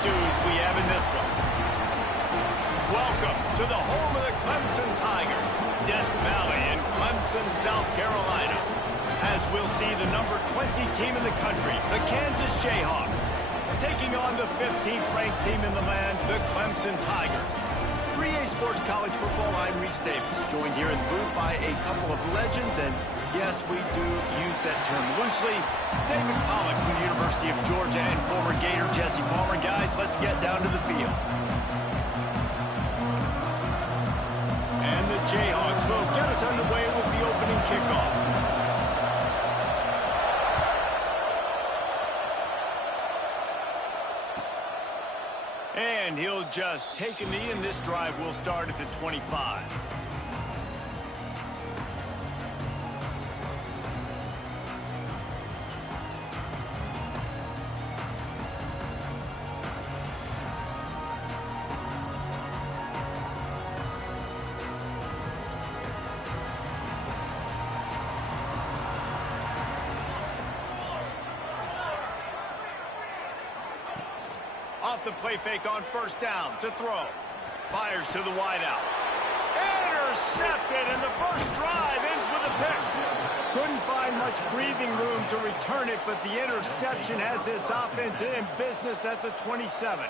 dudes we have in this one. Welcome to the home of the Clemson Tigers, Death Valley in Clemson, South Carolina. As we'll see the number 20 team in the country, the Kansas Jayhawks, taking on the 15th ranked team in the land, the Clemson Tigers. 3A Sports College Football, I'm Reese Davis, joined here in the booth by a couple of legends, and yes, we do use that term loosely. David Pollack from the University of Georgia and former Gator Jesse Palmer. Guys, let's get down to the field. And the Jayhawks will get us underway with the opening kickoff. And he'll just take a knee, and this drive will start at the 25. Off the play fake on first down to throw. Fires to the wideout. Intercepted, and the first drive ends with a pick. Couldn't find much breathing room to return it, but the interception has this offense in business at the 27.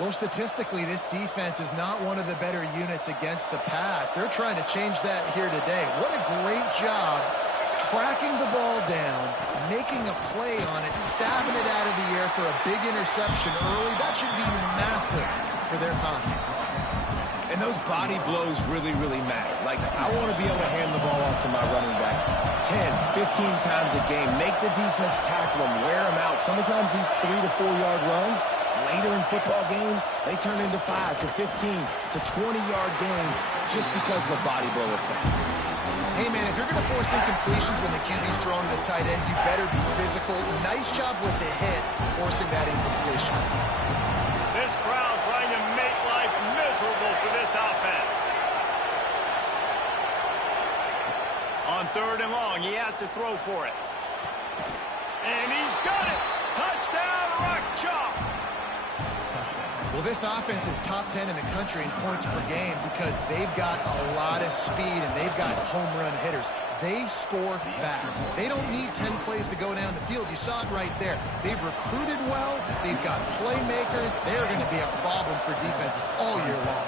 Well, statistically, this defense is not one of the better units against the pass. They're trying to change that here today. What a great job tracking the ball down, making a play on it, stabbing it out of the air for a big interception early. That should be massive for their confidence. And those body blows really, really matter. Like, I want to be able to hand the ball off to my running back 10, 15 times a game. Make the defense tackle them, wear them out. Sometimes these 3 to 4 yard runs, later in football games, they turn into 5 to 15 to 20-yard gains just because of the body blow effect. Hey, man, if you're going to force incompletions when the QB's throwing to the tight end, you better be physical. Nice job with the hit, forcing that incompletion. This crowd trying to make life miserable for this offense. On third and long, he has to throw for it. And he's got it! Touchdown, Rock Chalk! Well, this offense is top 10 in the country in points per game because they've got a lot of speed and they've got home run hitters. They score fast. They don't need 10 plays to go down the field. You saw it right there. They've recruited well. They've got playmakers. They're going to be a problem for defenses all year long.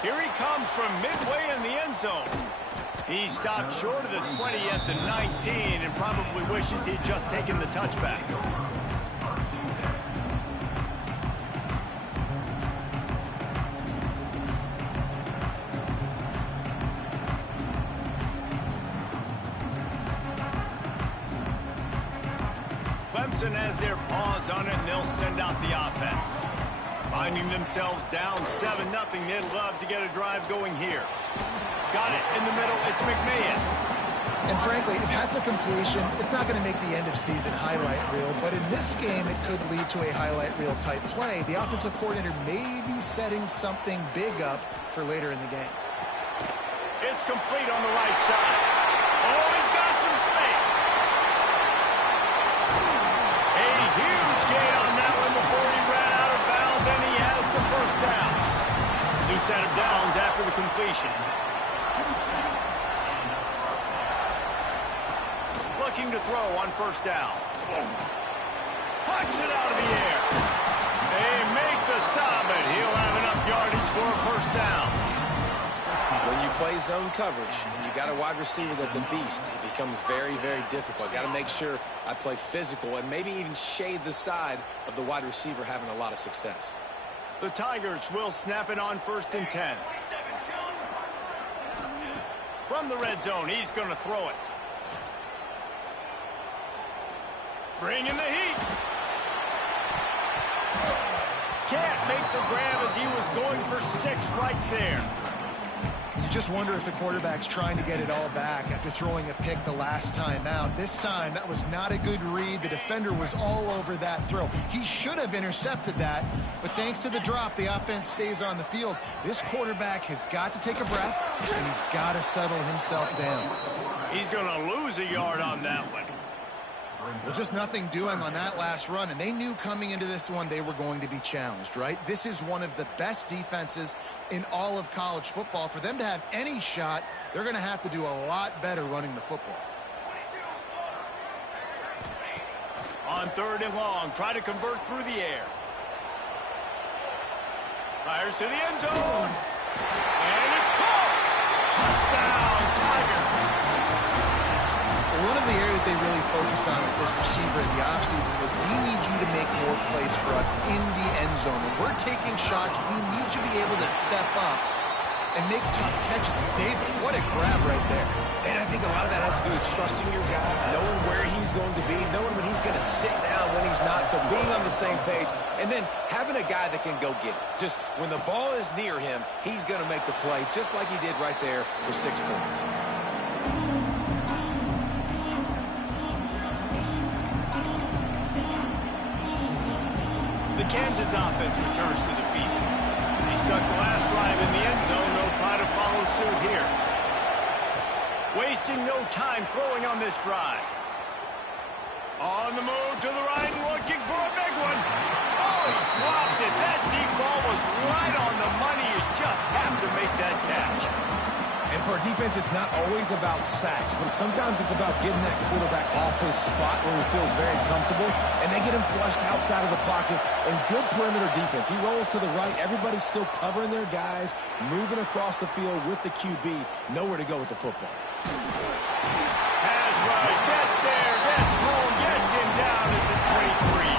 Here he comes from midway in the end zone. He stopped short of the 20 at the 19 and probably wishes he'd just taken the touchback. Clemson has their paws on it, and they'll send out the offense. Finding themselves down 7-0, they'd love to get a drive going here. Got it in the middle. It's McMahon. And frankly, if that's a completion, it's not going to make the end-of-season highlight reel. But in this game, it could lead to a highlight reel type play. The offensive coordinator may be setting something big up for later in the game. It's complete on the right side. Oh, he's got some space. A huge gain on that one before he ran out of bounds, and he has the first down. New set of downs after the completion. Looking to throw on first down. Puts it out of the air. They make the stop, and he'll have enough yardage for a first down. When you play zone coverage and you got a wide receiver that's a beast, it becomes very, very difficult. Got to make sure I play physical and maybe even shade the side of the wide receiver having a lot of success. The Tigers will snap it on first and 10. From the red zone, he's going to throw it. Bringing the heat. Can't make the grab as he was going for 6 right there. You just wonder if the quarterback's trying to get it all back after throwing a pick the last time out. This time, that was not a good read. The defender was all over that throw. He should have intercepted that, but thanks to the drop, the offense stays on the field. This quarterback has got to take a breath, and he's got to settle himself down. He's going to lose a yard on that one. Well, just nothing doing on that last run, and they knew coming into this one they were going to be challenged, right? This is one of the best defenses in all of college football. For them to have any shot, they're going to have to do a lot better running the football. On 3rd and long, try to convert through the air. Fires to the end zone. And it's caught. Touchdown, Tigers. One of the areas they really focused on with this receiver in the offseason was we need you to make more plays for us in the end zone. When we're taking shots, we need you to be able to step up and make tough catches. And David, what a grab right there. And I think a lot of that has to do with trusting your guy, knowing where he's going to be, knowing when he's going to sit down, when he's not, so being on the same page, and then having a guy that can go get it. Just when the ball is near him, he's going to make the play, just like he did right there for 6 points. The Kansas offense returns to the field. He stuck the last drive in the end zone. They'll try to follow suit here. Wasting no time throwing on this drive. On the move to the right, looking for a big one. Oh, he dropped it. That deep ball was right on the money. You just have to make that catch. And for a defense, it's not always about sacks, but sometimes it's about getting that quarterback off his spot where he feels very comfortable, and they get him flushed outside of the pocket. And good perimeter defense. He rolls to the right. Everybody's still covering their guys, moving across the field with the QB. Nowhere to go with the football. Pass rush, gets there, gets home, gets him down at the 23.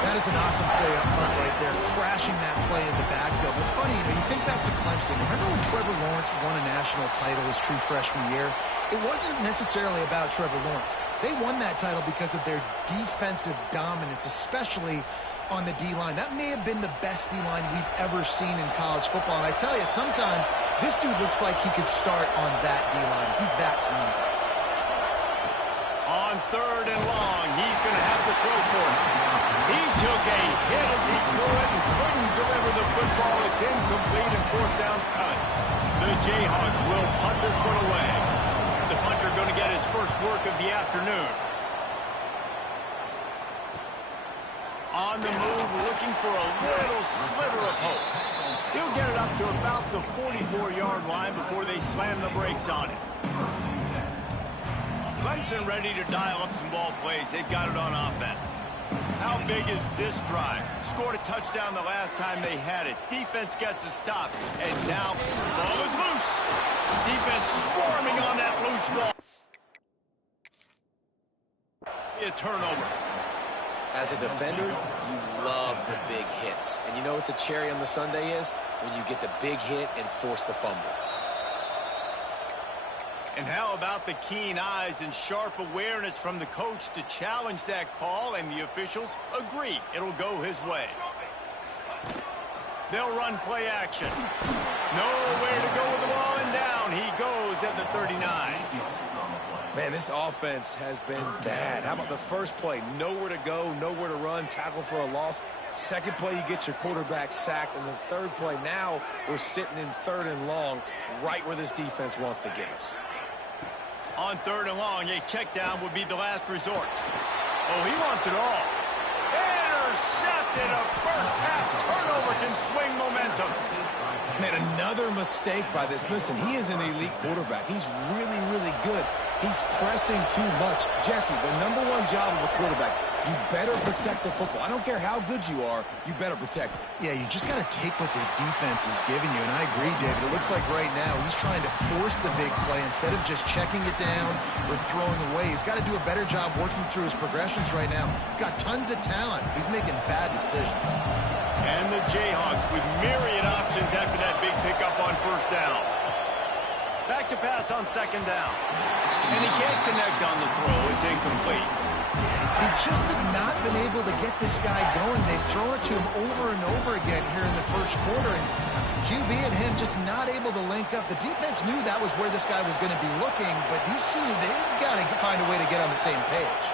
That is an awesome play up front right there, crashing that play in the backfield. It's funny, you think back to Clemson. Remember when Trevor Lawrence won a national title his true freshman year? It wasn't necessarily about Trevor Lawrence. They won that title because of their defensive dominance, especially on the D-line. That may have been the best D-line we've ever seen in college football. And I tell you, sometimes this dude looks like he could start on that D-line. He's that talented. On 3rd and long, he's going to have to throw for it. He took a hit as he could and couldn't deliver the football. It's incomplete and 4th down's cut. The Jayhawks will punt this one away. The punter going to get his first work of the afternoon. On the move, looking for a little sliver of hope. He'll get it up to about the 44-yard line before they slam the brakes on it. Clemson ready to dial up some ball plays. They've got it on offense. How big is this drive? Scored a touchdown the last time they had it. Defense gets a stop, and now the ball is loose. Defense swarming on that loose ball. A turnover. As a defender, you love the big hits. And you know what the cherry on the sundae is? When you get the big hit and force the fumble. And how about the keen eyes and sharp awareness from the coach to challenge that call, and the officials agree it'll go his way. They'll run play action. Nowhere to go with the ball, and down he goes at the 39. Man, this offense has been bad. How about the first play? Nowhere to go, nowhere to run, tackle for a loss. Second play, you get your quarterback sacked. And the third play, now we're sitting in 3rd and long, right where this defense wants to get us. On 3rd and long, a check down would be the last resort. Oh, he wants it all. Intercepted. A first-half turnover can swing momentum. Man, another mistake by this. Listen, he is an elite quarterback. He's really, really good. He's pressing too much. Jesse, the #1 job of a quarterback, you better protect the football. I don't care how good you are, you better protect it. Yeah, you just got to take what the defense is giving you, and I agree, David. It looks like right now he's trying to force the big play instead of just checking it down or throwing away. He's got to do a better job working through his progressions right now. He's got tons of talent. He's making bad decisions. And the Jayhawks with myriad options after that big pickup on 1st down. Back to pass on 2nd down. And he can't connect on the throw. It's incomplete. They just have not been able to get this guy going. They throw it to him over and over again here in the first quarter. And QB and him just not able to link up. The defense knew that was where this guy was going to be looking, but these two, they've got to find a way to get on the same page.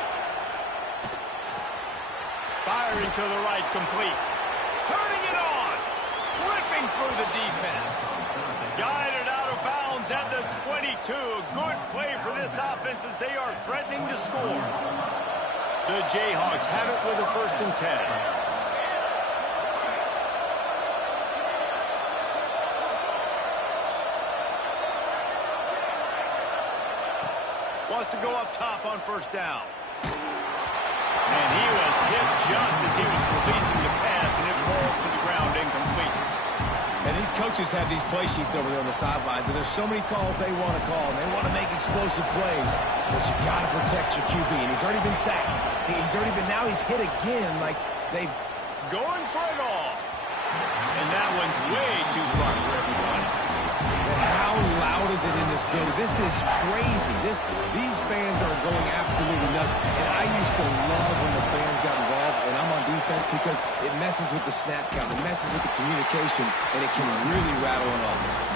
Firing to the right, complete. Turning it on. Ripping through the defense. Guided out of bounds at the 22. Good play for this offense as they are threatening to score. The Jayhawks have it with a 1st and 10. Wants to go up top on 1st down. And he was hit just as he was releasing the pass, and it falls to the ground incomplete. And these coaches have these play sheets over there on the sidelines, and there's so many calls they want to call, and they want to make explosive plays, but you got to protect your QB, and he's already been sacked. Now he's hit again, like they've... Going for it all. And that one's way too far for everyone. And how loud is it in this building? This is crazy. These fans are going absolutely nuts, and I used to love when the fans got involved, and I'm on defense because it messes with the snap count, it messes with the communication, and it can really rattle an offense.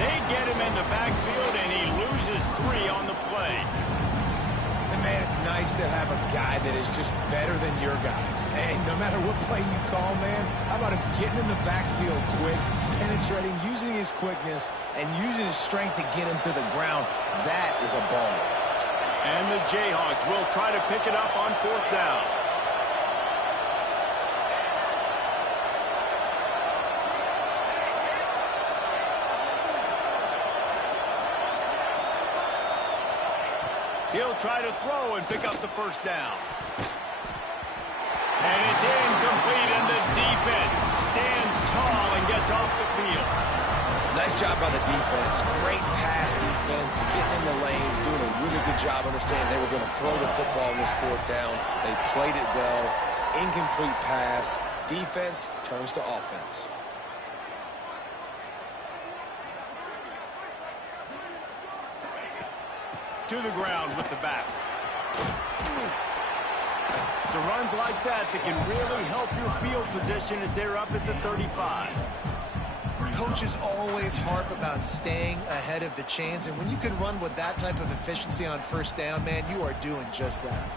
They get him in the backfield, and he loses 3 on the play. And man, it's nice to have a guy that is just better than your guys. And no matter what play you call, man, how about him getting in the backfield quick, penetrating, using his quickness, and using his strength to get him to the ground? That is a ball. And the Jayhawks will try to pick it up on 4th down. He'll try to throw and pick up the 1st down. And it's incomplete, and the defense stands tall and gets off the field. Nice job by the defense. Great pass defense, getting in the lanes, doing a really good job understanding they were going to throw the football in this 4th down. They played it well. Incomplete pass. Defense turns to offense. To the ground with the back. So runs like that can really help your field position as they're up at the 35. Coaches always harp about staying ahead of the chains, and when you can run with that type of efficiency on 1st down, man, you are doing just that.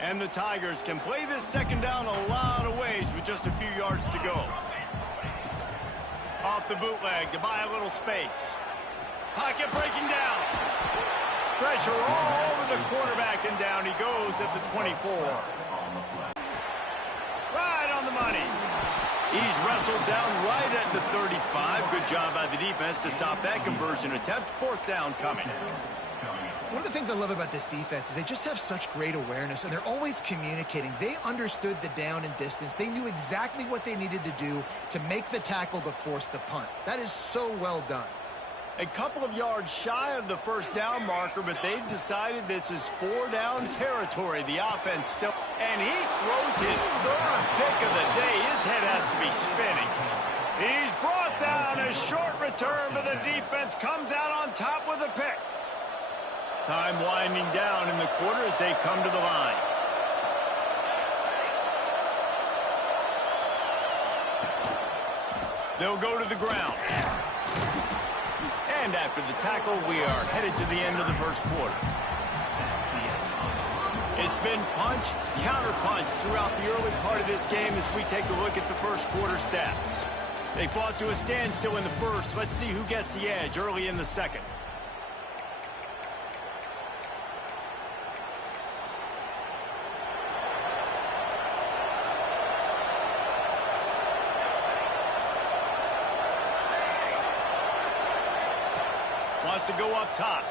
And the Tigers can play this 2nd down a lot of ways with just a few yards to go. Off the bootleg to buy a little space. Pocket breaking down. Pressure all over the quarterback, and down he goes at the 24. Right on the money. He's wrestled down right at the 35. Good job by the defense to stop that conversion attempt. 4th down coming. One of the things I love about this defense is they just have such great awareness, and they're always communicating. They understood the down and distance. They knew exactly what they needed to do to make the tackle to force the punt. That is so well done. A couple of yards shy of the 1st down marker, but they've decided this is 4-down territory. The offense still... And he throws his 3rd pick of the day. His head has to be spinning. He's brought down. A short return, but the defense comes out on top with a pick. Time winding down in the quarter as they come to the line. They'll go to the ground. And after the tackle, we are headed to the end of the 1st quarter. It's been punch, counter-punch throughout the early part of this game as we take a look at the 1st quarter stats. They fought to a standstill in the 1st. Let's see who gets the edge early in the 2nd. Wants to go up top.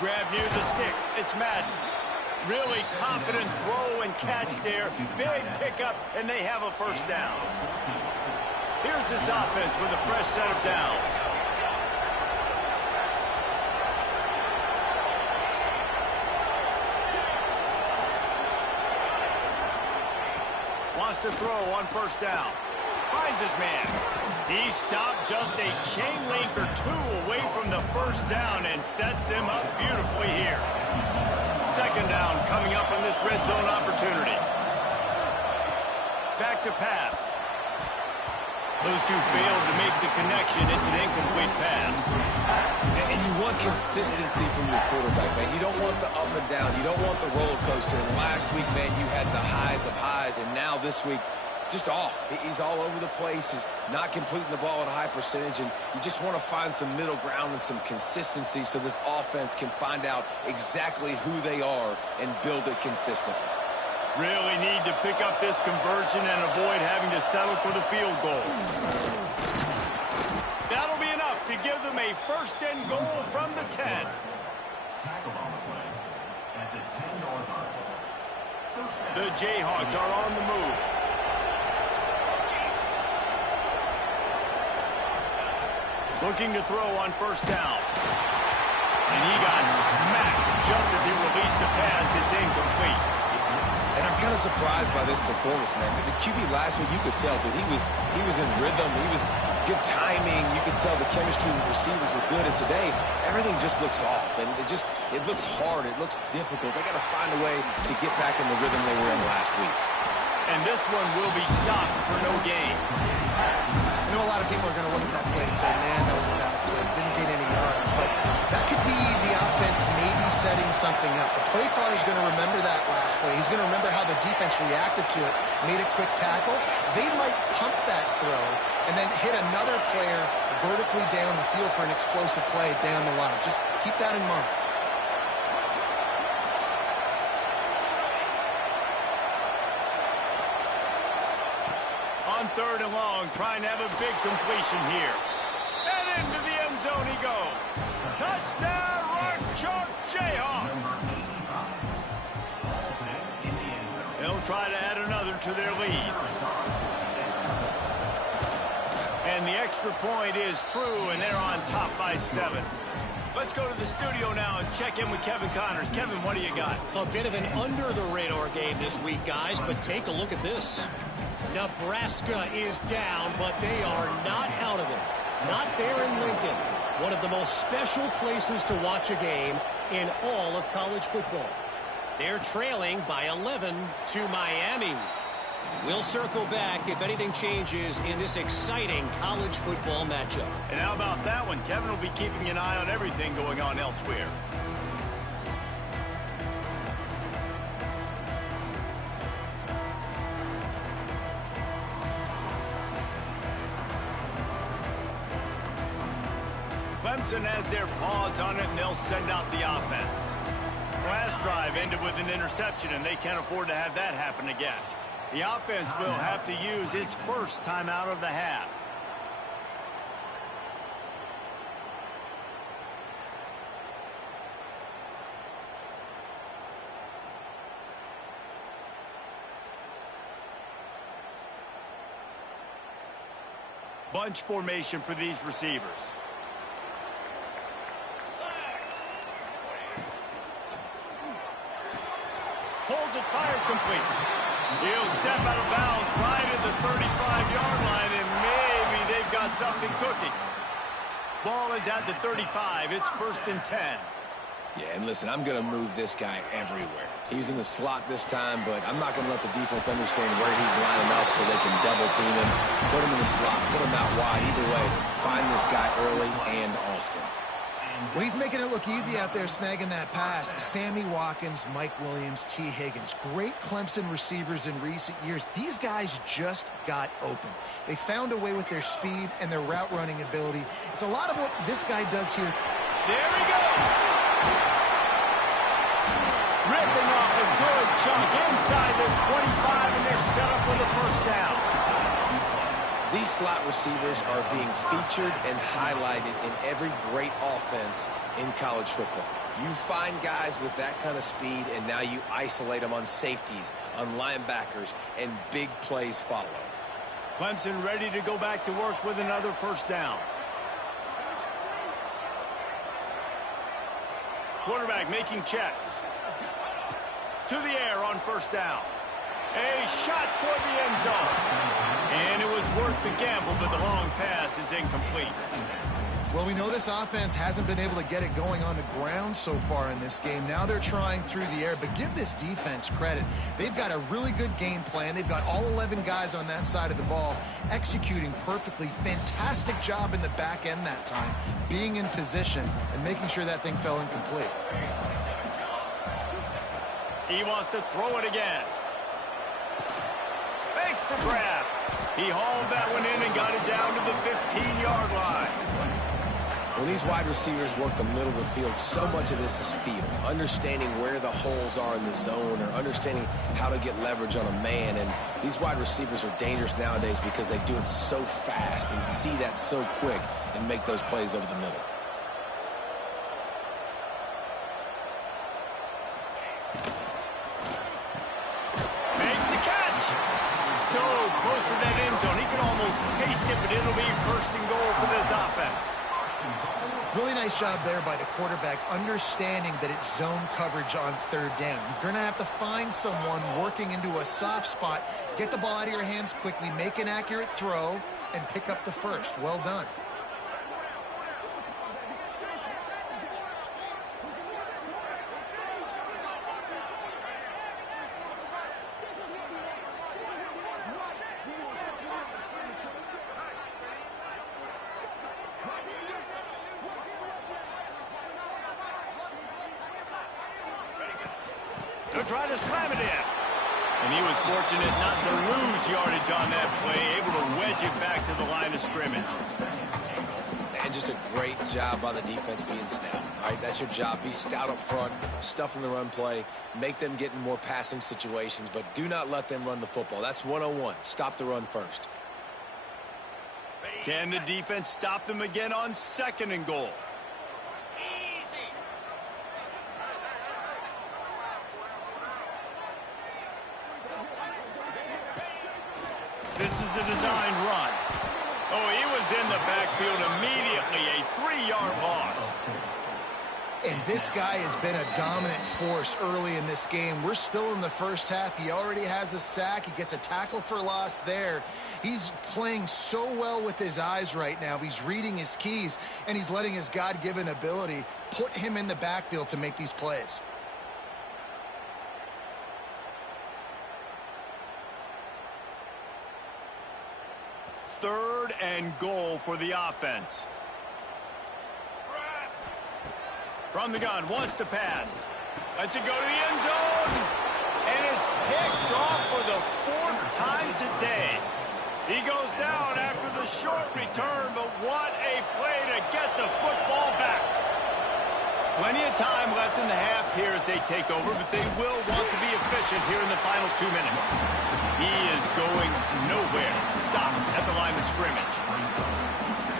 Grab near the sticks. It's Madden. Really confident throw and catch there. Big pickup, and they have a 1st down. Here's this offense with a fresh set of downs. Wants to throw on 1st down. Finds his man. He stopped just a chain link or 2 away from the 1st down and sets them up beautifully here. 2nd down coming up on this red zone opportunity. Back to pass. Those two failed to make the connection. It's an incomplete pass. And you want consistency from your quarterback, man. You don't want the up and down. You don't want the roller coaster. And last week, man, you had the highs of highs. And now this week, just off. He's all over the place. He's not completing the ball at a high percentage, and you just want to find some middle ground and some consistency so this offense can find out exactly who they are and build it consistently. Really need to pick up this conversion and avoid having to settle for the field goal. That'll be enough to give them a first and goal from the 10. The Jayhawks are on the move. Looking to throw on first down. And he got smacked just as he released the pass. It's incomplete. And I'm kind of surprised by this performance, man. The QB last week, you could tell that he was in rhythm. He was good timing. You could tell the chemistry with receivers were good. And today, everything just looks off. And it looks hard. It looks difficult. They got to find a way to get back in the rhythm they were in last week. And this one will be stopped for no gain. I know a lot of people are going to look at that play and say, man, that was a bad play. Didn't get any yards. But that could be the offense maybe setting something up. The play caller is going to remember that last play. He's going to remember how the defense reacted to it, made a quick tackle. They might pump that throw and then hit another player vertically down the field for an explosive play down the line. Just keep that in mind. On third and long, trying to have a big completion here. And into the end zone he goes. Touchdown, Rock Chalk Jayhawk. They'll try to add another to their lead. And the extra point is true, and they're on top by 7. Let's go to the studio now and check in with Kevin Connors. Kevin, what do you got? A bit of an under-the-radar game this week, guys, but take a look at this. Nebraska is down, but they are not out of it. Not there in Lincoln. One of the most special places to watch a game in all of college football. They're trailing by 11 to Miami. We'll circle back if anything changes in this exciting college football matchup. And how about that one? Kevin will be keeping an eye on everything going on elsewhere. Clemson has their paws on it, and they'll send out the offense. Last drive ended with an interception, and they can't afford to have that happen again. The offense will have to use its first timeout of the half. Bunch formation for these receivers. Pulls it, fired complete. He'll step out of bounds right at the 35-yard line, and maybe they've got something cooking. Ball is at the 35. It's first and 10. Yeah, and listen, I'm going to move this guy everywhere. He's in the slot this time, but I'm not going to let the defense understand where he's lining up so they can double team him, put him in the slot, put him out wide. Either way, find this guy early and often. Well, he's making it look easy out there snagging that pass. Sammy Watkins, Mike Williams, T. Higgins. Great Clemson receivers in recent years. These guys just got open. They found a way with their speed and their route running ability. It's a lot of what this guy does here. There he goes. Ripping off a good chunk inside the 25, and they're set up with a first down. These slot receivers are being featured and highlighted in every great offense in college football. You find guys with that kind of speed, and now you isolate them on safeties, on linebackers, and big plays follow. Clemson ready to go back to work with another first down. Quarterback making checks. To the air on first down. A shot toward the end zone. And it was worth the gamble, but the long pass is incomplete. Well, we know this offense hasn't been able to get it going on the ground so far in this game. Now they're trying through the air, but give this defense credit. They've got a really good game plan. They've got all 11 guys on that side of the ball executing perfectly. Fantastic job in the back end that time, being in position and making sure that thing fell incomplete. He wants to throw it again. Fakes the grab. He hauled that one in and got it down to the 15-yard line. When these wide receivers work the middle of the field, so much of this is feel. Understanding where the holes are in the zone or understanding how to get leverage on a man. And these wide receivers are dangerous nowadays because they do it so fast and see that so quick and make those plays over the middle. Makes the catch. So close to that end zone. He can almost taste it, but it'll be first and goal for this offense. Really nice job there by the quarterback, understanding that it's zone coverage on third down. You're going to have to find someone working into a soft spot, get the ball out of your hands quickly, make an accurate throw, and pick up the first. Well done. They'll try to slam it in. And he was fortunate not to lose yardage on that play, able to wedge it back to the line of scrimmage. And just a great job by the defense being stout. All right, that's your job. Be stout up front, stuff in the run play, make them get in more passing situations, but do not let them run the football. That's 101. Stop the run first. Can the defense stop them again on second and goal? This is a designed run. Oh, he was in the backfield immediately. A 3-yard loss. And this guy has been a dominant force early in this game. We're still in the first half. He already has a sack. He gets a tackle for loss there. He's playing so well with his eyes right now. He's reading his keys, and he's letting his God-given ability put him in the backfield to make these plays. Third and goal for the offense. From the gun, wants to pass. Lets it go to the end zone. And it's picked off for the 4th time today. He goes down after the short return, but what a play to get the football back. Plenty of time left in the half here as they take over, but they will want to be efficient here in the final 2 minutes. He is going nowhere. Stop at the line of scrimmage.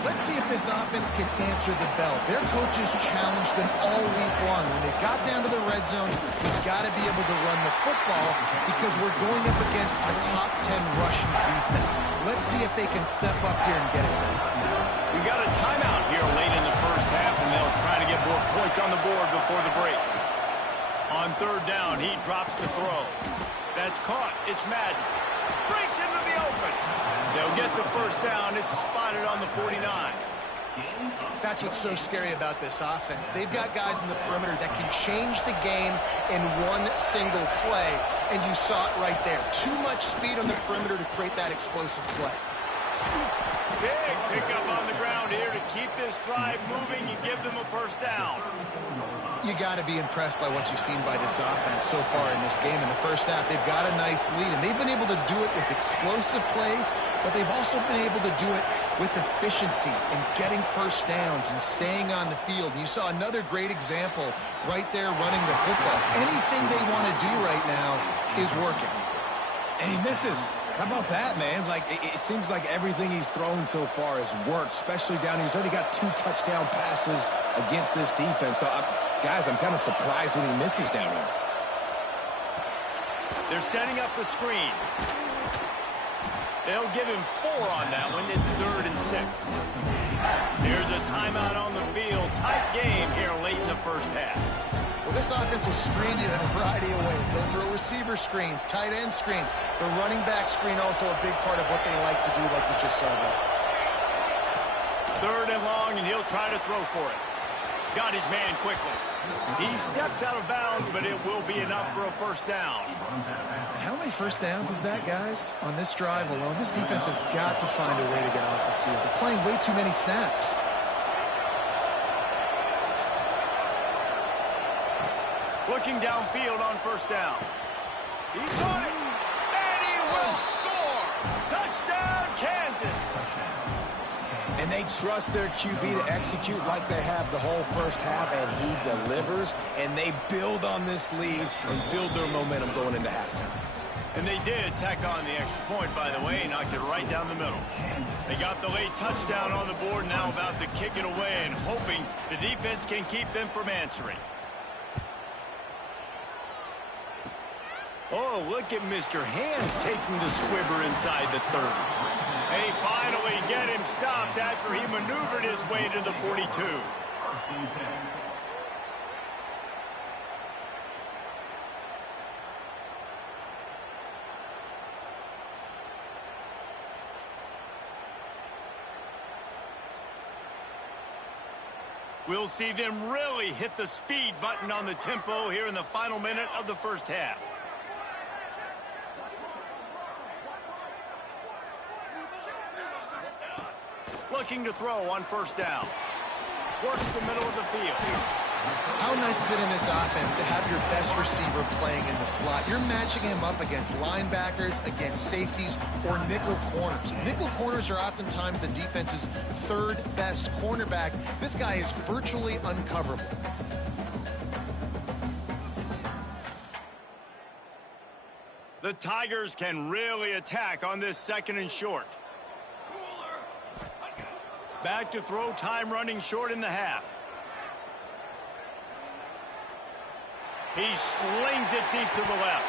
Let's see if this offense can answer the bell. Their coaches challenged them all week long. When they got down to the red zone, we've got to be able to run the football because we're going up against a top 10 rushing defense. Let's see if they can step up here and get it done. We got a timeout here late in the first half, and they'll try to get more points on the board before the break. On third down, he drops the throw. That's caught. It's Madden. Breaks into the open. They'll get the first down. It's spotted on the 49. That's what's so scary about this offense. They've got guys in the perimeter that can change the game in one single play, and you saw it right there. Too much speed on the perimeter to create that explosive play. Big pickup on the ground here to keep this drive moving and give them a first down. You got to be impressed by what you've seen by this offense so far in this game. In the first half, they've got a nice lead, and they've been able to do it with explosive plays, but they've also been able to do it with efficiency and getting first downs and staying on the field. And you saw another great example right there running the football. Anything they want to do right now is working. And he misses. How about that, man? Like, it seems like everything he's thrown so far has worked, especially down here. He's already got 2 touchdown passes against this defense. So, guys, I'm kind of surprised when he misses down here. They're setting up the screen. They'll give him 4 on that one. It's 3rd and 6. There's a timeout on the field. Tight game here late in the first half. Well, this offense will screen you in a variety of ways. They'll throw receiver screens, tight end screens. The running back screen also a big part of what they like to do, like you just saw there. 3rd and long, and he'll try to throw for it. Got his man quickly. He steps out of bounds, but it will be enough for a first down. And how many first downs is that, guys, on this drive alone? This defense has got to find a way to get off the field. They're playing way too many snaps. Looking downfield on first down. He's on it, and he will score. they trust their QB to execute like they have the whole first half, and he delivers, and they build on this lead and build their momentum going into halftime. And they did tack on the extra point, by the way, and knocked it right down the middle. They got the late touchdown on the board, now about to kick it away and hoping the defense can keep them from answering. Oh, look at Mr. Hands taking the squibber inside the 30. They finally get him stopped after he maneuvered his way to the 42. We'll see them really hit the speed button on the tempo here in the final minute of the first half. Looking to throw on first down. Works the middle of the field. How nice is it in this offense to have your best receiver playing in the slot? You're matching him up against linebackers, against safeties, or nickel corners. Nickel corners are oftentimes the defense's third best cornerback. This guy is virtually uncoverable. The Tigers can really attack on this second and short. Back to throw, time running short in the half. He slings it deep to the left.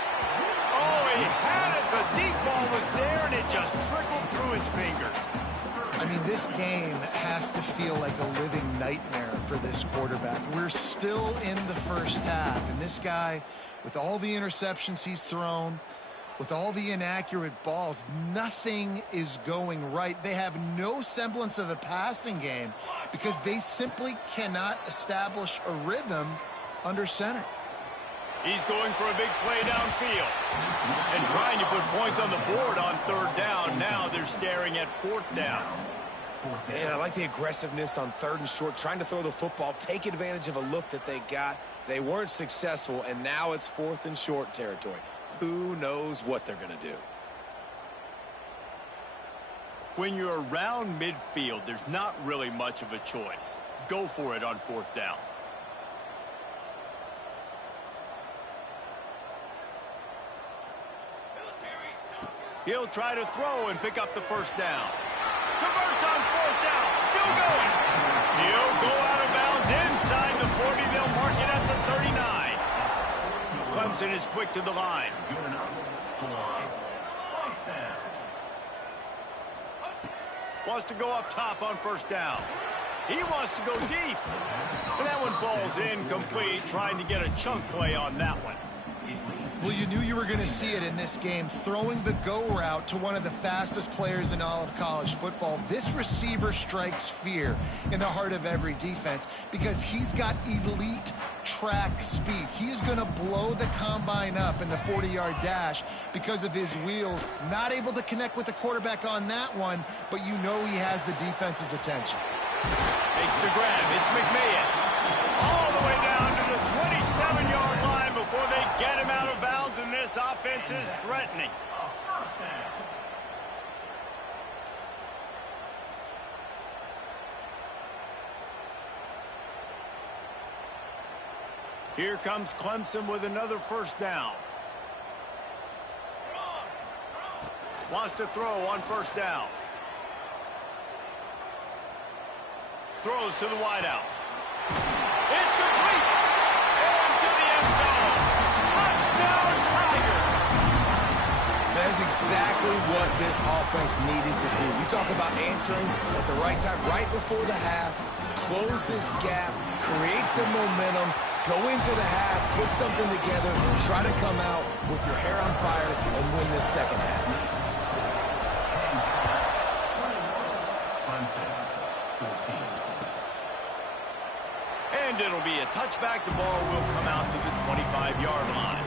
Oh, he had it. The deep ball was there, and it just trickled through his fingers. I mean, this game has to feel like a living nightmare for this quarterback. We're still in the first half, and this guy, with all the interceptions he's thrown, with all the inaccurate balls, nothing is going right. They have no semblance of a passing game because they simply cannot establish a rhythm under center. He's going for a big play downfield and trying to put points on the board on third down. Now they're staring at fourth down. Man, I like the aggressiveness on third and short, trying to throw the football, take advantage of a look that they got. They weren't successful, and now it's fourth and short territory. Who knows what they're going to do? When you're around midfield, there's not really much of a choice. Go for it on fourth down. He'll try to throw and pick up the first down. Converts on fourth down. Still going. He'll go out of bounds inside the 40. They'll mark it at the 39. Clemson is quick to the line. Wants to go up top on first down. He wants to go deep. And that one falls incomplete, trying to get a chunk play on that one. Well, you knew you were going to see it in this game, throwing the go route to one of the fastest players in all of college football. This receiver strikes fear in the heart of every defense because he's got elite track speed. He is going to blow the combine up in the 40-yard dash because of his wheels. Not able to connect with the quarterback on that one, but you know he has the defense's attention. Makes the grab. It's McMahon. All the way down to the 27-yard line before they get him out of bounds, and this offense is threatening. Here comes Clemson with another first down. Wants to throw on first down. Throws to the wideout. It's complete. Into the end zone. Touchdown, Tigers. That's exactly what this offense needed to do. You talk about answering at the right time, right before the half, close this gap, create some momentum, go into the half, put something together, and try to come out with your hair on fire and win this second half. And it'll be a touchback. The ball will come out to the 25-yard line.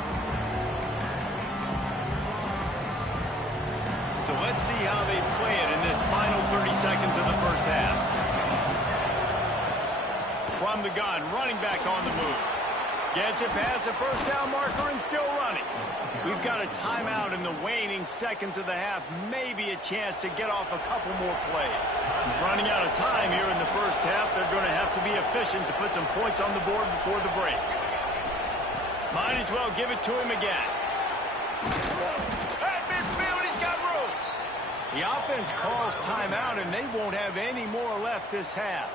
So let's see how they play it in this final 30 seconds of the first half. From the gun, running back on the move. Gets it past the first down marker and still running. We've got a timeout in the waning seconds of the half. Maybe a chance to get off a couple more plays. Running out of time here in the first half. They're going to have to be efficient to put some points on the board before the break. Might as well give it to him again. At midfield, he's got room. The offense calls timeout, and they won't have any more left this half.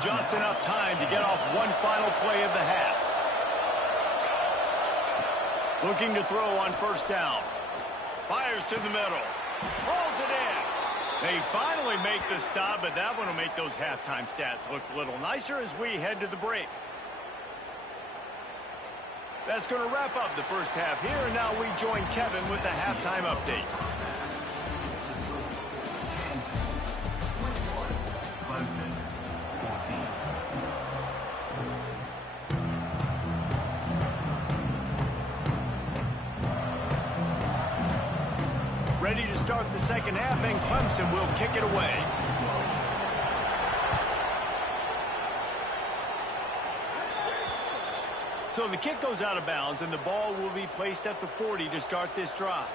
Just enough time to get off one final play of the half. Looking to throw on first down. Fires to the middle. Pulls it in. They finally make the stop, but that one will make those halftime stats look a little nicer as we head to the break. That's going to wrap up the first half here, and now we join Kevin with the halftime update. Ready to start the second half, and Clemson will kick it away. So the kick goes out of bounds, and the ball will be placed at the 40 to start this drive.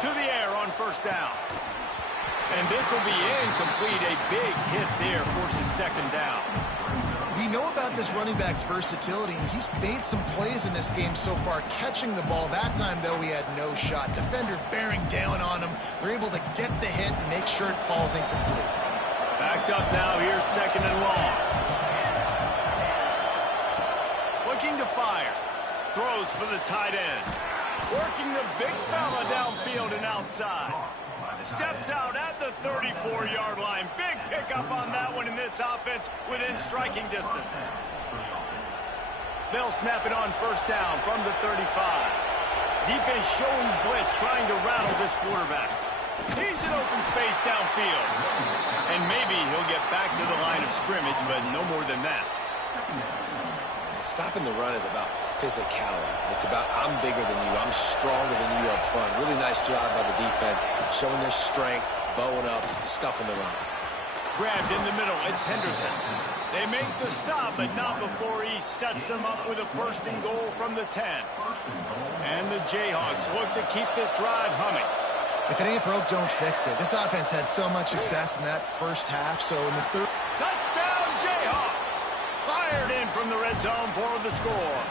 To the air on first down. And this will be incomplete. A big hit there forces second down. We know about this running back's versatility, and he's made some plays in this game so far, catching the ball. That time, though, he had no shot. Defender bearing down on him. They're able to get the hit and make sure it falls incomplete. Backed up now. Here's second and long. Looking to fire. Throws for the tight end. Working the big fella downfield and outside. Steps out at the 34-yard line. Big pickup on that one in this offense within striking distance. They'll snap it on first down from the 35. Defense showing blitz, trying to rattle this quarterback. He's in open space downfield. And maybe he'll get back to the line of scrimmage, but no more than that. Stopping the run is about physicality. It's about I'm bigger than you. I'm stronger than you up front. Really nice job by the defense, showing their strength, bowing up, stuffing the run. Grabbed in the middle. It's Henderson. They make the stop, but not before he sets them up with a first and goal from the 10. And the Jayhawks look to keep this drive humming. If it ain't broke, don't fix it. This offense had so much success in that first half, so in the third... Touchdown, Jayhawks! Fired in from the red zone for the score.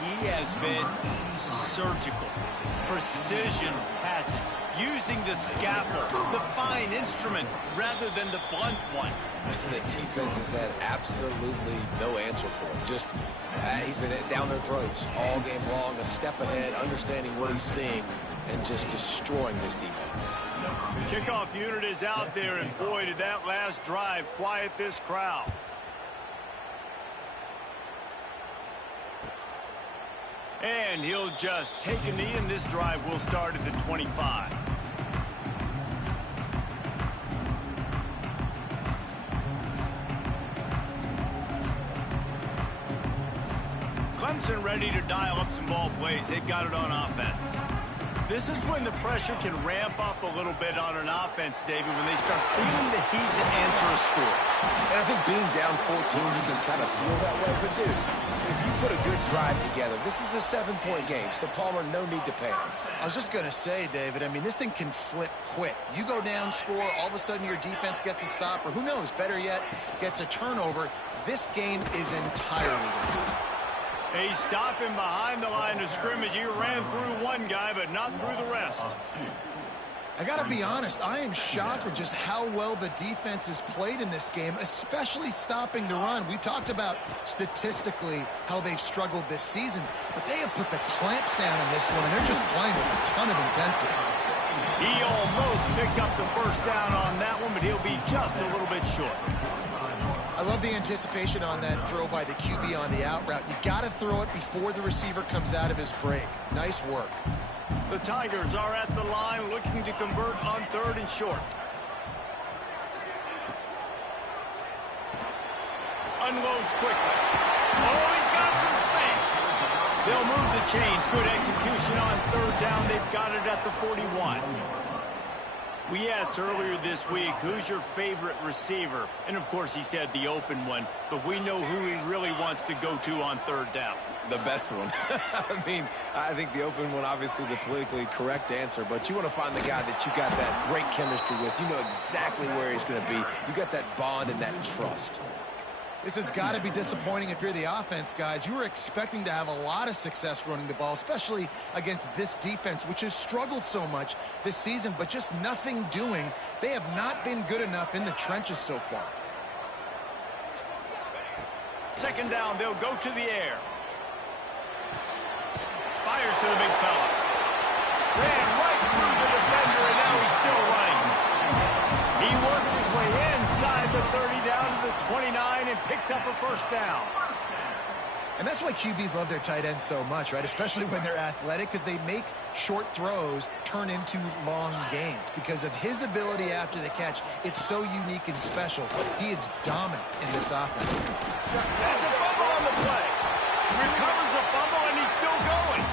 He has been surgical. Precision passes. Using the scalpel, the fine instrument, rather than the blunt one. The defense has had absolutely no answer for him. Just, he's been down their throats all game long, a step ahead, understanding what he's seeing, and just destroying this defense. The kickoff unit is out there, and boy, did that last drive quiet this crowd. And he'll just take a knee, and this drive will start at the 25. Clemson ready to dial up some ball plays. They've got it on offense. This is when the pressure can ramp up a little bit on an offense, David, when they start feeling the heat to answer a score. And I think being down 14, you can kind of feel that way. But, dude, if you put a good drive together, this is a 7-point game, so Palmer, no need to panic. I was just going to say, David, I mean, this thing can flip quick. You go down, score, all of a sudden your defense gets a stop, or who knows, better yet, gets a turnover. This game is entirely different. They stop him behind the line of scrimmage. He ran through one guy, but not through the rest. I got to be honest, I am shocked at just how well the defense has played in this game, especially stopping the run. We talked about statistically how they've struggled this season, but they have put the clamps down in this one, and they're just playing with a ton of intensity. He almost picked up the first down on that one, but he'll be just a little bit short. I love the anticipation on that throw by the QB on the out route. You got to throw it before the receiver comes out of his break. Nice work. The Tigers are at the line looking to convert on third and short. Unloads quickly. Oh, he's got some space. They'll move the chains. Good execution on third down. They've got it at the 41. We asked earlier this week, who's your favorite receiver? And, of course, he said the open one. But we know who he really wants to go to on third down. The best one. I mean, I think the open one, obviously the politically correct answer, but you want to find the guy that you got that great chemistry with. You know exactly where he's going to be. You got that bond and that trust. This has got to be disappointing if you're the offense, guys. You were expecting to have a lot of success running the ball, especially against this defense, which has struggled so much this season, but just nothing doing. They have not been good enough in the trenches so far. Second down, they'll go to the air. Fires to the big fella. Ran right through the defender, and now he's still running. He works his way inside the 30 down to the 29 and picks up a first down. And that's why QBs love their tight ends so much, right? Especially when they're athletic, because they make short throws turn into long gains. Because of his ability after the catch, it's so unique and special. He is dominant in this offense. That's a fumble on the play. Recovers the fumble, and he's still going.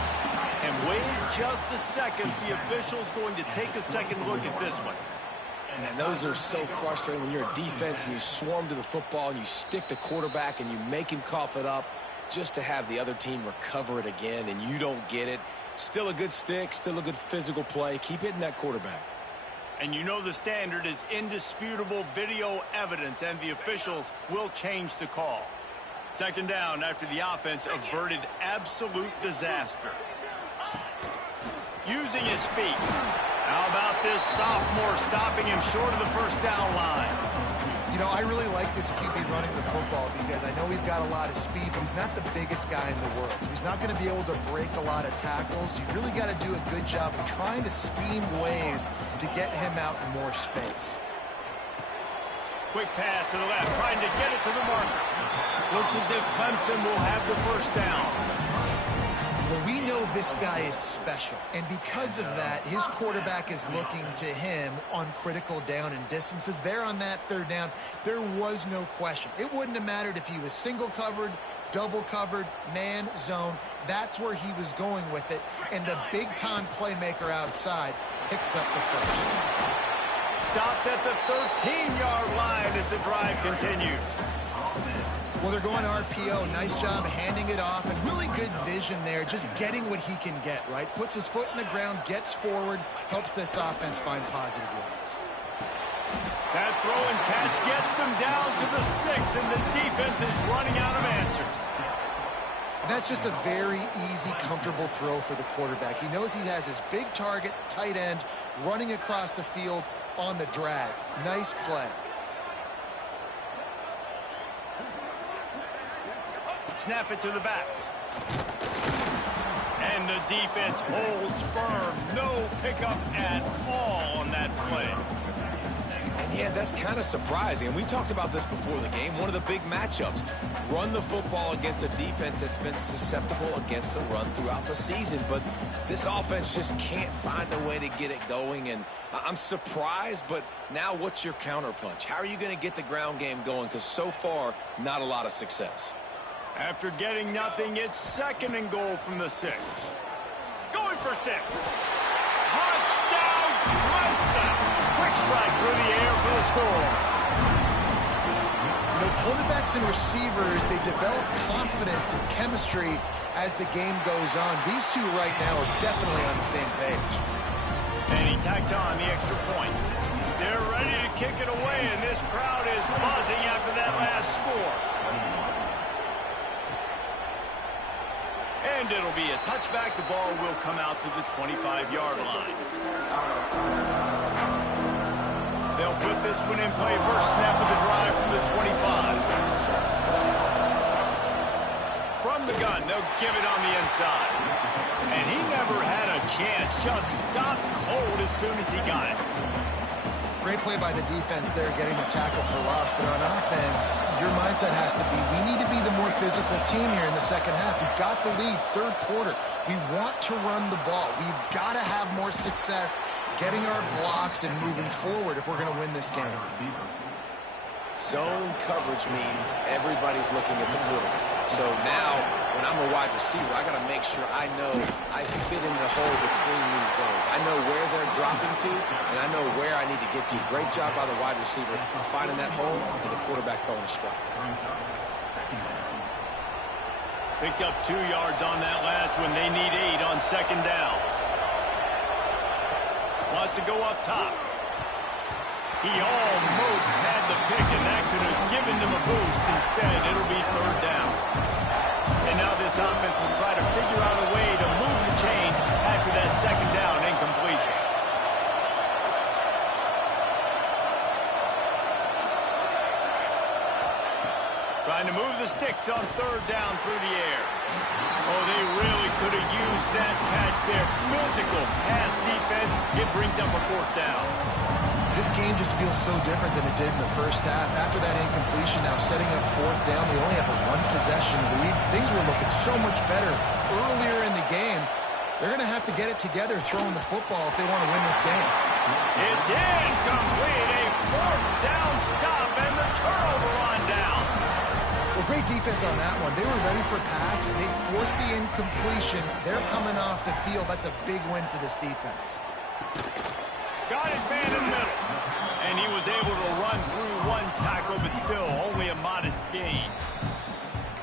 And wait just a second. The official's going to take a second look at this one. And those are so frustrating when you're a defense and you swarm to the football and you stick the quarterback and you make him cough it up just to have the other team recover it again and you don't get it. Still a good stick, still a good physical play. Keep hitting that quarterback. And you know the standard is indisputable video evidence, and the officials will change the call. Second down after the offense averted absolute disaster. Using his feet. How about this sophomore stopping him short of the first down line? You know, I really like this QB running the football because I know he's got a lot of speed, but he's not the biggest guy in the world. So he's not going to be able to break a lot of tackles. You really got to do a good job of trying to scheme ways to get him out in more space. Quick pass to the left, trying to get it to the marker. Looks as if Clemson will have the first down. Well, we know this guy is special, and because of that, his quarterback is looking to him on critical down and distances. There on that third down, there was no question. It wouldn't have mattered if he was single covered, double covered, man, zone. That's where he was going with it, and the big-time playmaker outside picks up the first. Stopped at the 13-yard line as the drive continues. Well, they're going RPO. Nice job handing it off, and really good vision there, just getting what he can get, right? Puts his foot in the ground, gets forward, helps this offense find positive yards. That throw and catch gets them down to the 6, and the defense is running out of answers. That's just a very easy, comfortable throw for the quarterback. He knows he has his big target, the tight end, running across the field on the drag. Nice play. Snap it to the back. And the defense holds firm. No pickup at all on that play. And yeah, that's kind of surprising. And we talked about this before the game. One of the big matchups. Run the football against a defense that's been susceptible against the run throughout the season. But this offense just can't find a way to get it going. And I'm surprised, but now what's your counterpunch? How are you going to get the ground game going? Because so far, not a lot of success. After getting nothing, it's second and goal from the 6. Going for 6. Touchdown, Clemson. Quick strike through the air for the score. You know, quarterbacks and receivers, they develop confidence and chemistry as the game goes on. These two right now are definitely on the same page. And he tacked on the extra point. They're ready to kick it away, and this crowd is buzzing after that last score. And it'll be a touchback. The ball will come out to the 25-yard line. They'll put this one in play. First snap of the drive from the 25. From the gun, they'll give it on the inside. And he never had a chance. Just stopped cold as soon as he got it. Great play by the defense there, getting the tackle for loss. But on offense, your mindset has to be, we need to be the more physical team here in the second half. We've got the lead, third quarter. We want to run the ball. We've got to have more success getting our blocks and moving forward if we're going to win this game. Zone coverage means everybody's looking at the quarterback. So now, when I'm a wide receiver, I got to make sure I know I fit in the hole between these zones. I know where they're dropping to, and I know where I need to get to. Great job by the wide receiver finding that hole and the quarterback throwing a strike. Picked up 2 yards on that last one. They need 8 on second down. Wants to go up top. He almost had the pick, and that could have given them a boost. Instead, it'll be third down. And now this offense will try to figure out a way to move the chains after that second down incompletion. Trying to move the sticks on third down through the air. Oh, they really could have used that catch there. Physical pass defense. It brings up a fourth down. This game just feels so different than it did in the first half. After that incompletion, now setting up fourth down, they only have a one-possession lead. Things were looking so much better earlier in the game. They're going to have to get it together throwing the football if they want to win this game. It's incomplete. A fourth down stop and the turnover on downs. Well, great defense on that one. They were ready for pass, and they forced the incompletion. They're coming off the field. That's a big win for this defense. Got his man in the middle. And he was able to run through one tackle, but still only a modest gain.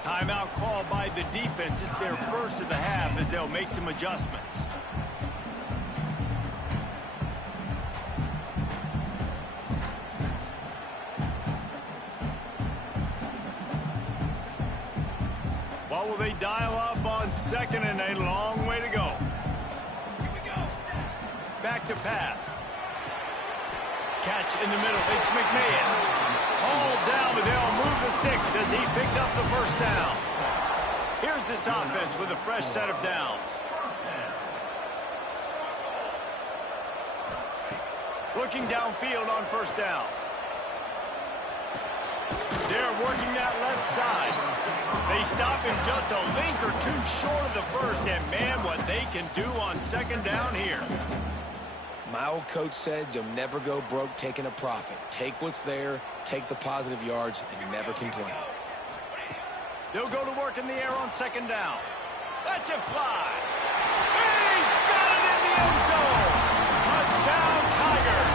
Timeout called by the defense. It's their first of the half as they'll make some adjustments. What will they dial up on second and a long way to go? Back to pass. Catch in the middle. It's McMahon. All down, but they'll move the sticks as he picks up the first down. Here's this offense with a fresh set of downs. Looking downfield on first down. They're working that left side. They stop him just a link or two short of the first, and man, what they can do on second down here. My old coach said you'll never go broke taking a profit. Take what's there, take the positive yards, and never complain. They'll go to work in the air on second down. That's a fly. He's got it in the end zone. Touchdown, Tigers.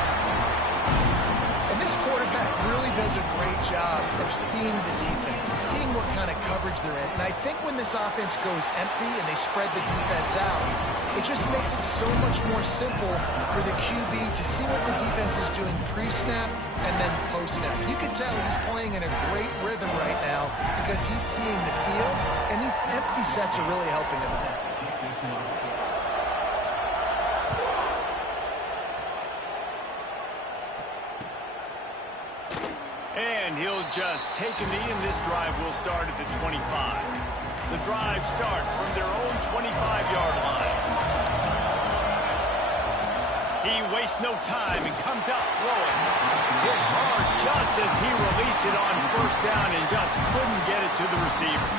And this quarterback really does a great job of seeing the defense, seeing what kind of coverage they're in. And I think when this offense goes empty and they spread the defense out, it just makes it so much more simple for the QB to see what the defense is doing pre-snap and then post-snap. You can tell he's playing in a great rhythm right now because he's seeing the field, and these empty sets are really helping him out. And he'll just take a knee, and this drive will start at the 25. The drive starts from their own 25-yard line. He wastes no time and comes out throwing. Hit hard just as he released it on first down and just couldn't get it to the receiver.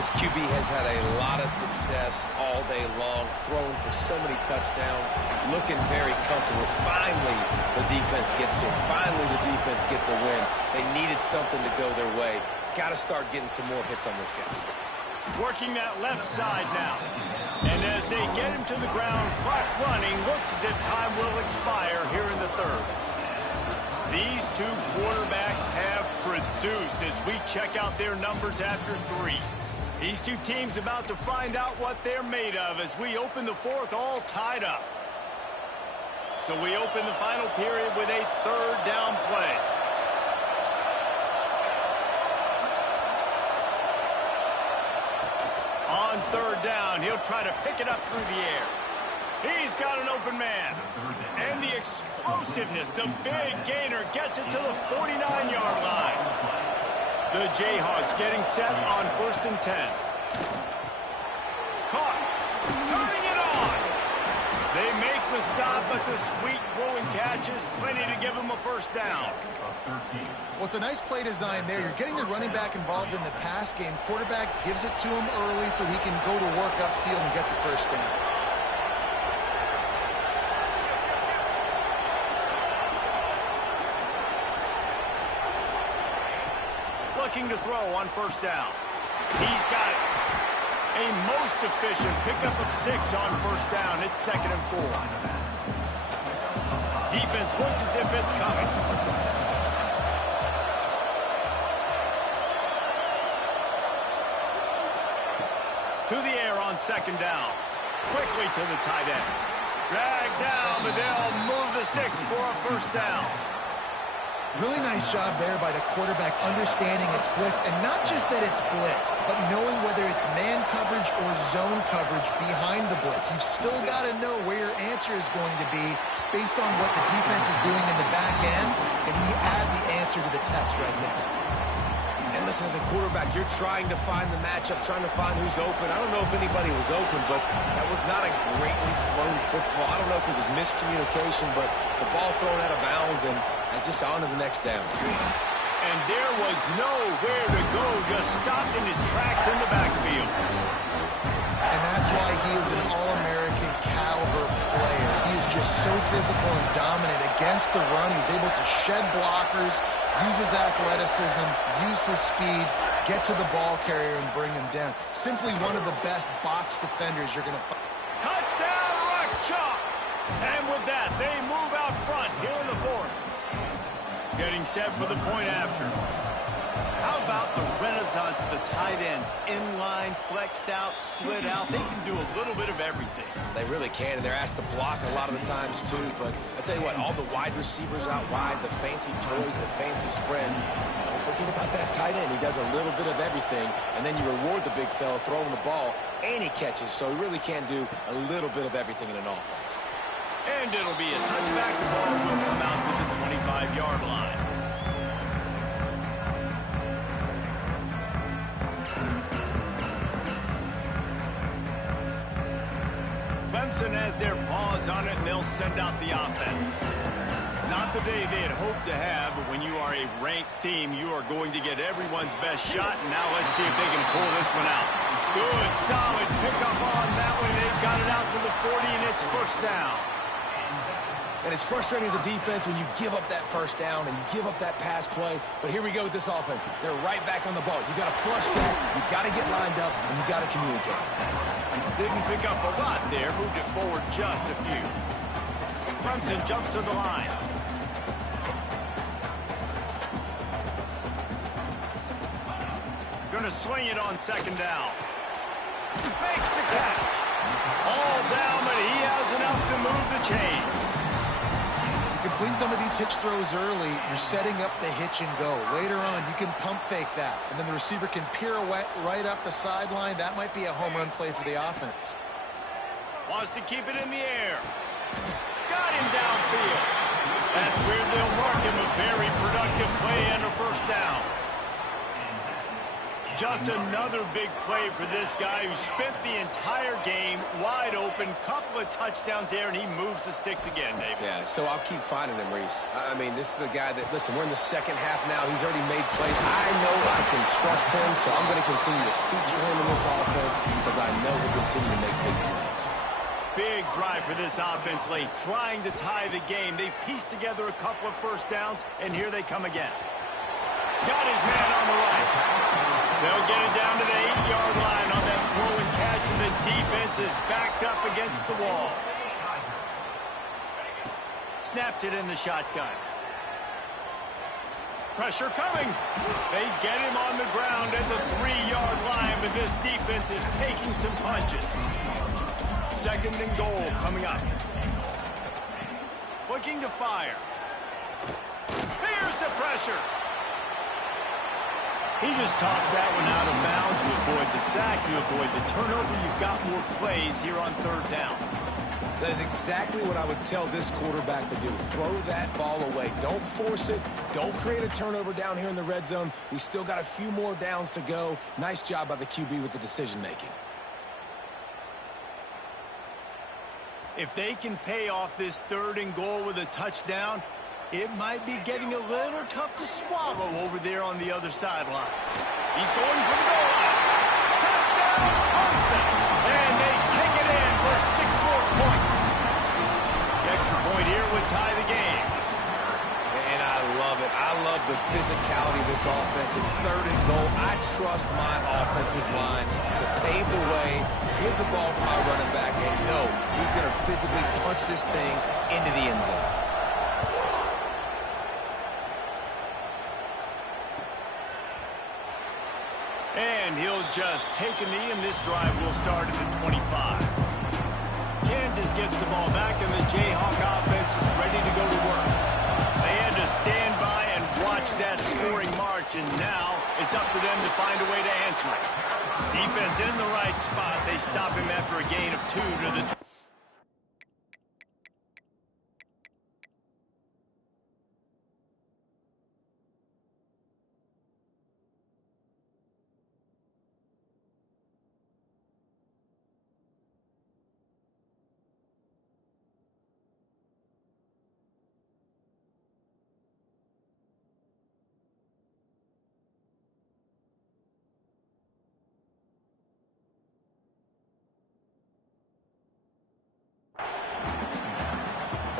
This QB has had a lot of success all day long, throwing for so many touchdowns, looking very comfortable. Finally, the defense gets to him. Finally, the defense gets a win. They needed something to go their way. Got to start getting some more hits on this guy. Working that left side now. And as they get him to the ground, clock running, looks as if time will expire here in the third. These two quarterbacks have produced as we check out their numbers after 3. These two teams about to find out what they're made of as we open the fourth all tied up. So we open the final period with a third down play. On third down, he'll try to pick it up through the air. He's got an open man. And the explosiveness, the big gainer gets it to the 49-yard line. The Jayhawks getting set on 1st and 10. Caught. Turning it on. They make the stop, but the sweet throwing catch is plenty to give them a first down. Well, it's a nice play design there. You're getting the running back involved in the pass game. Quarterback gives it to him early so he can go to work upfield and get the first down. looking to throw on first down. He's got it. A most efficient pickup of 6 on first down. It's 2nd and 4. Defense looks as if it's coming. To the air on 2nd down. Quickly to the tight end. Drag down, but they'll move the sticks for a first down. Really nice job there by the quarterback understanding it's blitz, and not just that it's blitz, but knowing whether it's man coverage or zone coverage behind the blitz. You've still got to know where your answer is going to be based on what the defense is doing in the back end, and you add the answer to the test right there. And listen, as a quarterback, you're trying to find the matchup, trying to find who's open. I don't know if anybody was open, but that was not a greatly thrown football. I don't know if it was miscommunication, but the ball thrown out of bounds and just on to the next down. And there was nowhere to go, just stopped in his tracks in the backfield. And that's why he is an All-American caliber player. He is just so physical and dominant against the run. He's able to shed blockers, use his athleticism, use his speed, get to the ball carrier and bring him down. Simply one of the best box defenders you're going to find. Touchdown, Rock Chalk! And with that, they move out front here in the 4th. Getting set for the point after. How about the renaissance of the tight ends? Inline, flexed out, split out. They can do a little bit of everything. They really can, and they're asked to block a lot of the times, too. But I tell you what, all the wide receivers out wide, the fancy toys, the fancy spread, don't forget about that tight end. He does a little bit of everything, and then you reward the big fella throwing the ball, and he catches. So he really can do a little bit of everything in an offense. And it'll be a touchback. The ball will come out to the 25-yard line. Clemson has their paws on it, and they'll send out the offense. Not the day they had hoped to have, but when you are a ranked team, you are going to get everyone's best shot. And now let's see if they can pull this one out. Good, solid pickup on that one. They've got it out to the 40, and it's first down. And it's frustrating as a defense when you give up that first down and you give up that pass play. But here we go with this offense. They're right back on the ball. You got to flush that. You got to get lined up, and you got to communicate. Didn't pick up a lot there. Moved it forward just a few. Clemson jumps to the line. Going to swing it on 2nd down. Makes the catch. All down, but he has enough to move the chains. Complete some of these hitch throws early, you're setting up the hitch and go. Later on, you can pump fake that, and then the receiver can pirouette right up the sideline. That might be a home run play for the offense. Wants to keep it in the air. Got him downfield. That's where they'll mark him. A very productive play and a first down. Just another big play for this guy who spent the entire game wide open. Couple of touchdowns there, and he moves the sticks again, David. Yeah, so I'll keep finding him, Reese. I mean, this is a guy that, listen, we're in the 2nd half now. He's already made plays. I know I can trust him, so I'm going to continue to feature him in this offense because I know he'll continue to make big plays. Big drive for this offense late, trying to tie the game. They've pieced together a couple of first downs, and here they come again. Got his man on the right. They'll get it down to the 8-yard line on that throw and catch, and the defense is backed up against the wall. Snapped it in the shotgun. Pressure coming. They get him on the ground at the 3-yard line, but this defense is taking some punches. 2nd and goal coming up. Looking to fire. Here's the pressure. He just tossed that one out of bounds. You avoid the sack, you avoid the turnover. You've got more plays here on 3rd down. That is exactly what I would tell this quarterback to do. Throw that ball away. Don't force it. Don't create a turnover down here in the red zone. We still got a few more downs to go. Nice job by the QB with the decision-making. If they can pay off this 3rd and goal with a touchdown, it might be getting a little tough to swallow over there on the other sideline. He's going for the goal line. Touchdown, Clemson. And they take it in for 6 more points. The extra point here would tie the game. And I love it. I love the physicality of this offense. It's 3rd and goal. I trust my offensive line to pave the way, give the ball to my running back, and know he's going to physically punch this thing into the end zone. And he'll just take a knee, and this drive will start at the 25. Kansas gets the ball back, and the Jayhawk offense is ready to go to work. They had to stand by and watch that scoring march, and now it's up to them to find a way to answer it. Defense in the right spot. They stop him after a gain of 2 to the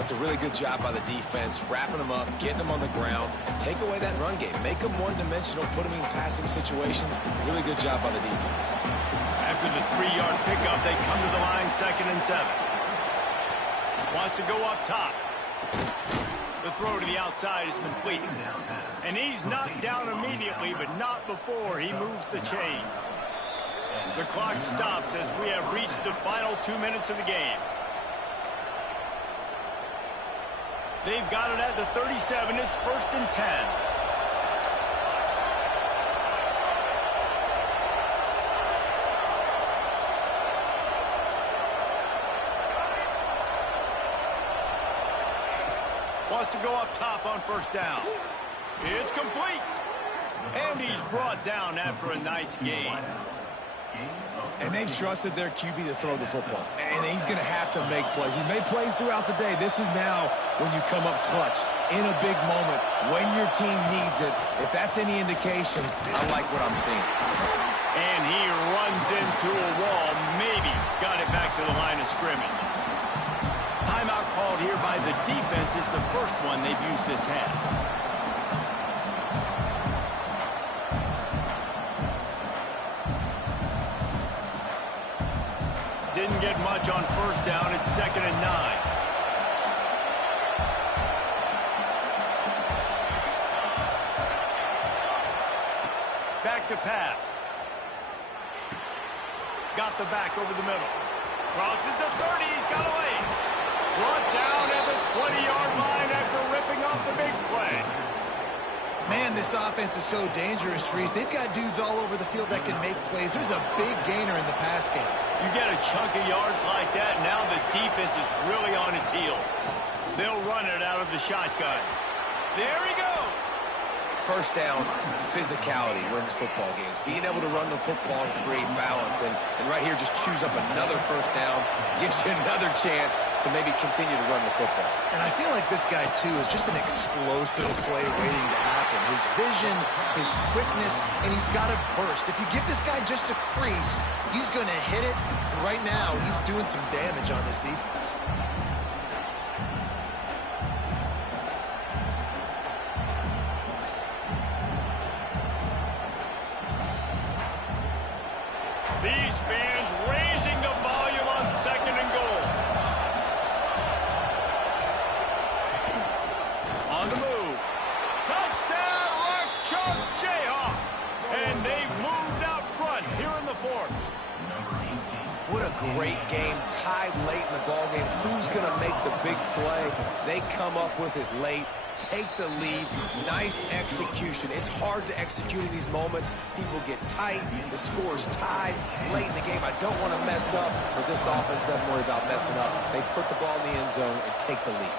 That's a really good job by the defense, wrapping them up, getting them on the ground, take away that run game, make them one-dimensional, put them in passing situations. Really good job by the defense. After the 3-yard pickup, they come to the line, 2nd and 7. Wants to go up top. The throw to the outside is complete. And he's knocked down immediately, but not before he moves the chains. The clock stops as we have reached the final 2 minutes of the game. They've got it at the 37. It's 1st and 10. Wants to go up top on 1st down. It's complete. And he's brought down after a nice gain. And they've trusted their QB to throw the football. And he's going to have to make plays. He's made plays throughout the day. This is now when you come up clutch in a big moment when your team needs it. If that's any indication, I like what I'm seeing. And he runs into a wall. Maybe got it back to the line of scrimmage. Timeout called here by the defense. It's the first one they've used this half. Didn't get much on 1st down. It's 2nd and 9. Back to pass. Got the back over the middle. Crosses the 30. He's got away. Brought down at the 20-yard line after ripping off the big play. Man, this offense is so dangerous, Reese. They've got dudes all over the field that can make plays. There's a big gainer in the pass game. You get a chunk of yards like that, now the defense is really on its heels. They'll run it out of the shotgun. There he goes. 1st down, physicality wins football games. Being able to run the football and create balance. And right here, just choose up another 1st down. Gives you another chance to maybe continue to run the football. And I feel like this guy, too, is just an explosive play waiting to happen. His vision, his quickness, and he's got a burst. If you give this guy just a crease, he's going to hit it. And right now, he's doing some damage on this defense. These fans raising the volume on 2nd and goal. On the move. Touchdown, Rock Chalk Jayhawk. And they've moved out front here in the 4th. What a great game, tied late in the ballgame. Who's going to make the big play? They come up with it late, take the lead. Nice execution. It's hard to execute in these moments. People get tight. The score's tied late in the game. I don't want to mess up, but this offense doesn't worry about messing up. They put the ball in the end zone and take the lead.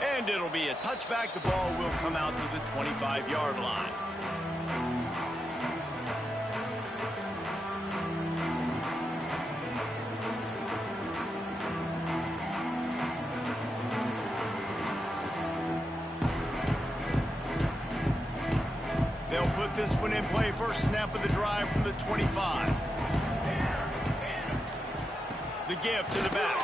And it'll be a touchback. The ball will come out to the 25-yard line. They'll put this one in play. First snap of the drive from the 25. The give to the back.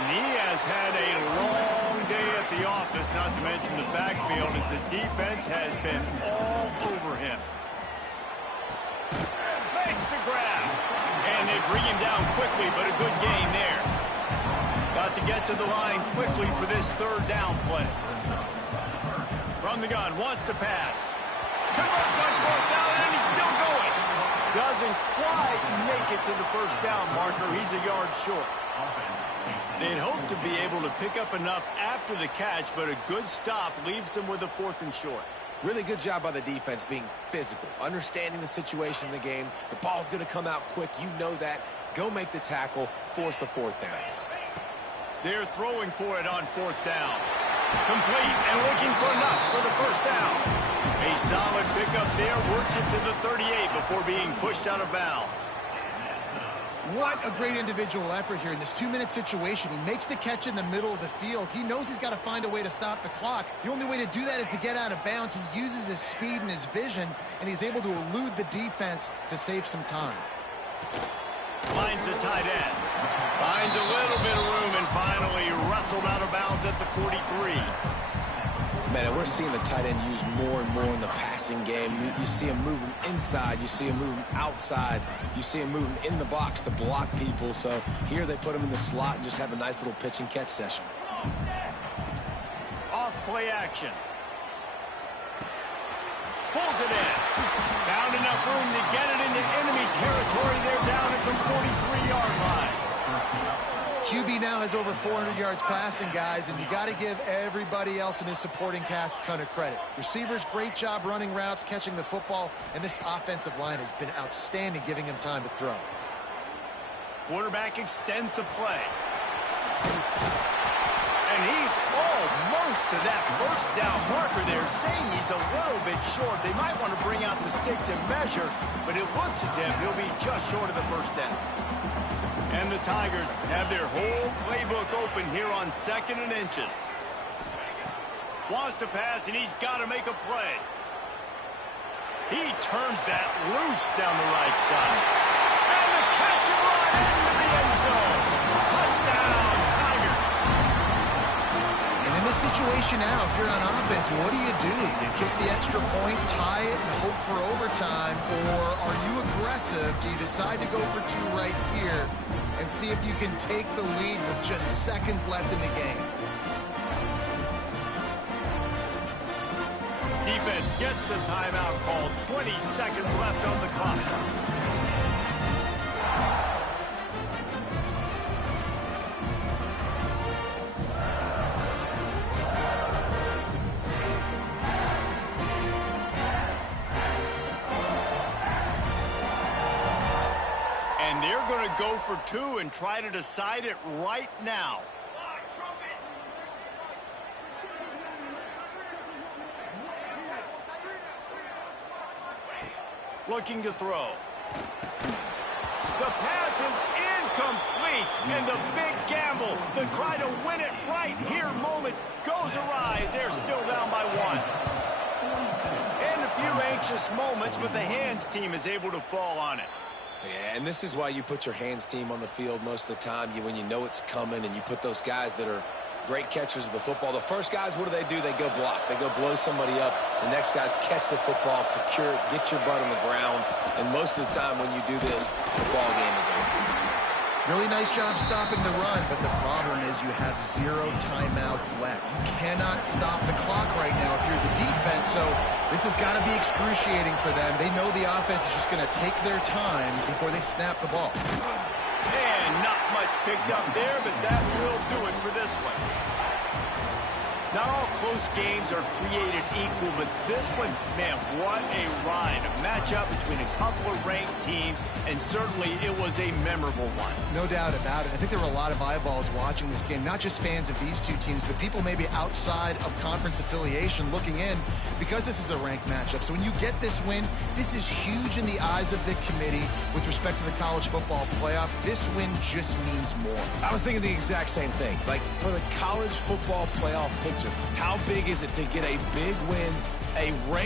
And he has had a long day at the office, not to mention the backfield, as the defense has been all over him. Makes the grab. And they bring him down quickly, but a good gain there. Got to get to the line quickly for this third down play. From the gun, wants to pass. Converts on fourth down, and he's still going. Doesn't quite make it to the first down marker. He's a yard short. They'd hope to be able to pick up enough after the catch, but a good stop leaves them with a 4th and short. Really good job by the defense being physical, understanding the situation in the game. The ball's going to come out quick. You know that. Go make the tackle, force the 4th down. They're throwing for it on 4th down. Complete and looking for enough for the first down. A solid pickup there, works it to the 38 before being pushed out of bounds. What a great individual effort here in this 2-minute situation. He makes the catch in the middle of the field. He knows he's got to find a way to stop the clock. The only way to do that is to get out of bounds. He uses his speed and his vision, and he's able to elude the defense to save some time. Finds the tight end. Finds a little bit of room and finally wrestled out of bounds at the 43. Man, and we're seeing the tight end used more and more in the passing game. You see him moving inside. You see him moving outside. You see him moving in the box to block people. So here they put him in the slot and just have a nice little pitch and catch session. Off play action. Pulls it in. Found enough room to get it into enemy territory. They're down at the 43-yard line. QB now has over 400 yards passing, guys, and you got to give everybody else in his supporting cast a ton of credit. Receivers, great job running routes, catching the football, and this offensive line has been outstanding, giving him time to throw. Quarterback extends the play. And he's almost to that first down marker there, saying he's a little bit short. They might want to bring out the sticks and measure, but it looks as if he'll be just short of the first down. And the Tigers have their whole playbook open here on 2nd and inches. Wants to pass, and he's got to make a play. He turns that loose down the right side. And the catch and run into the end zone. Touchdown, Tigers. And in this situation now, if you're on offense, what do? You kick the extra point, tie it, and hope for overtime, or are you aggressive? Do you decide to go for 2 right here and see if you can take the lead with just seconds left in the game? Defense gets the timeout called. 20 seconds left on the clock. And they're going to go for 2 and try to decide it right now. Looking to throw. The pass is incomplete, and the big gamble, the try to win it right here moment goes awry as they're still down by 1. And a few anxious moments, but the hands team is able to fall on it. Yeah, and this is why you put your hands team on the field most of the time. When you know it's coming, and you put those guys that are great catchers of the football. The first guys, what do? They go block. They go blow somebody up. The next guys catch the football, secure it, get your butt on the ground. And most of the time when you do this, the ball game is over. Really nice job stopping the run, but the problem is you have 0 timeouts left. You cannot stop the clock right now if you're the defense, so this has got to be excruciating for them. They know the offense is just going to take their time before they snap the ball. And not much picked up there, but that will do it for this one. Not all close games are created equal, but this one, man, what a ride. A matchup between a couple of ranked teams, and certainly it was a memorable one. No doubt about it. I think there were a lot of eyeballs watching this game, not just fans of these two teams, but people maybe outside of conference affiliation looking in, because this is a ranked matchup. So when you get this win, this is huge in the eyes of the committee with respect to the college football playoff. This win just means more. I was thinking the exact same thing. Like, for the college football playoff picture, how big is it to get a big win, a ranked